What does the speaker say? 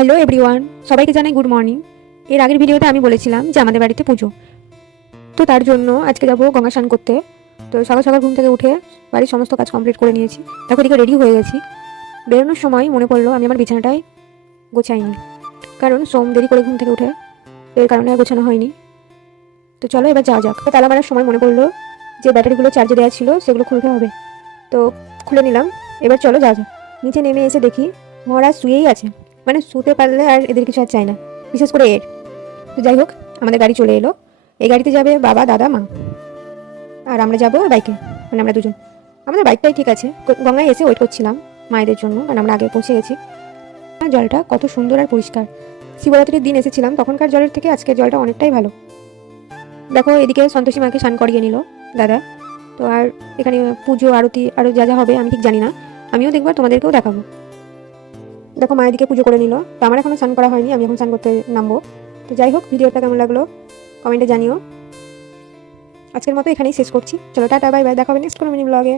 Hello everyone, সবাইকে জানাই good morning. এর আগের ভিডিওতে আমি বলেছিলাম যে আমাদের বাড়িতে পুজো, তো তার জন্য আজকে যাবো গঙ্গা স্নান করতে। তো সকাল সকাল ঘুম থেকে উঠে বাড়ির সমস্ত কাজ কমপ্লিট করে নিয়েছি। দেখো এদিকে রেডি হয়ে গেছি। বেরোনোর সময় মনে পড়লো আমি আমার বিছানাটাই গোছাইনি, কারণ সোম দেরি করে ঘুম থেকে উঠে, এর কারণে আর গোছানো হয়নি। তো চলো এবার যাওয়া যাক। তালা মারার সময় মনে পড়লো যে ব্যাটারিগুলো চার্জে দেওয়া ছিল সেগুলো খুলতে হবে, তো খুলে নিলাম। এবার চলো যাওয়া যাক। নিচে নেমে এসে দেখি মহারাজ শুয়েই আছে, মানে শুতে পারলে আর এদের কিছু আর চাই না, বিশেষ করে এর। তো যাই হোক, আমাদের গাড়ি চলে এলো। এই গাড়িতে যাবে বাবা, দাদা, মা, আর আমরা যাবো বাইকে, মানে আমরা দুজন। আমাদের বাইকটাই ঠিক আছে। গঙ্গায় এসে ওয়েট করছিলাম মায়েদের জন্য, কারণ আমরা আগে পৌঁছে গেছি। আর জলটা কত সুন্দর আর পরিষ্কার। শিবরাত্রির দিন এসেছিলাম, তখনকার জলের থেকে আজকের জলটা অনেকটাই ভালো। দেখো এদিকে সন্তোষী মাকে স্নান করিয়ে নিল দাদা। তো আর এখানে পুজো আরতি আরও যা যা হবে আমি ঠিক জানি না, আমিও দেখবো, তোমাদেরকেও দেখাবো। দেখো মা এদিকে পুজো করে নিল, তো আমার এখনো স্নান করা হয়নি, আমি এখন স্নান করতে নামবো। তো যাই হোক, ভিডিওটা কেমন লাগলো কমেন্টে জানিও। আজকের মতো এখানেই শেষ করছি। চলো টাটা, বাই বাই, দেখা হবে নেক্সট কোনো মিনি ব্লগে।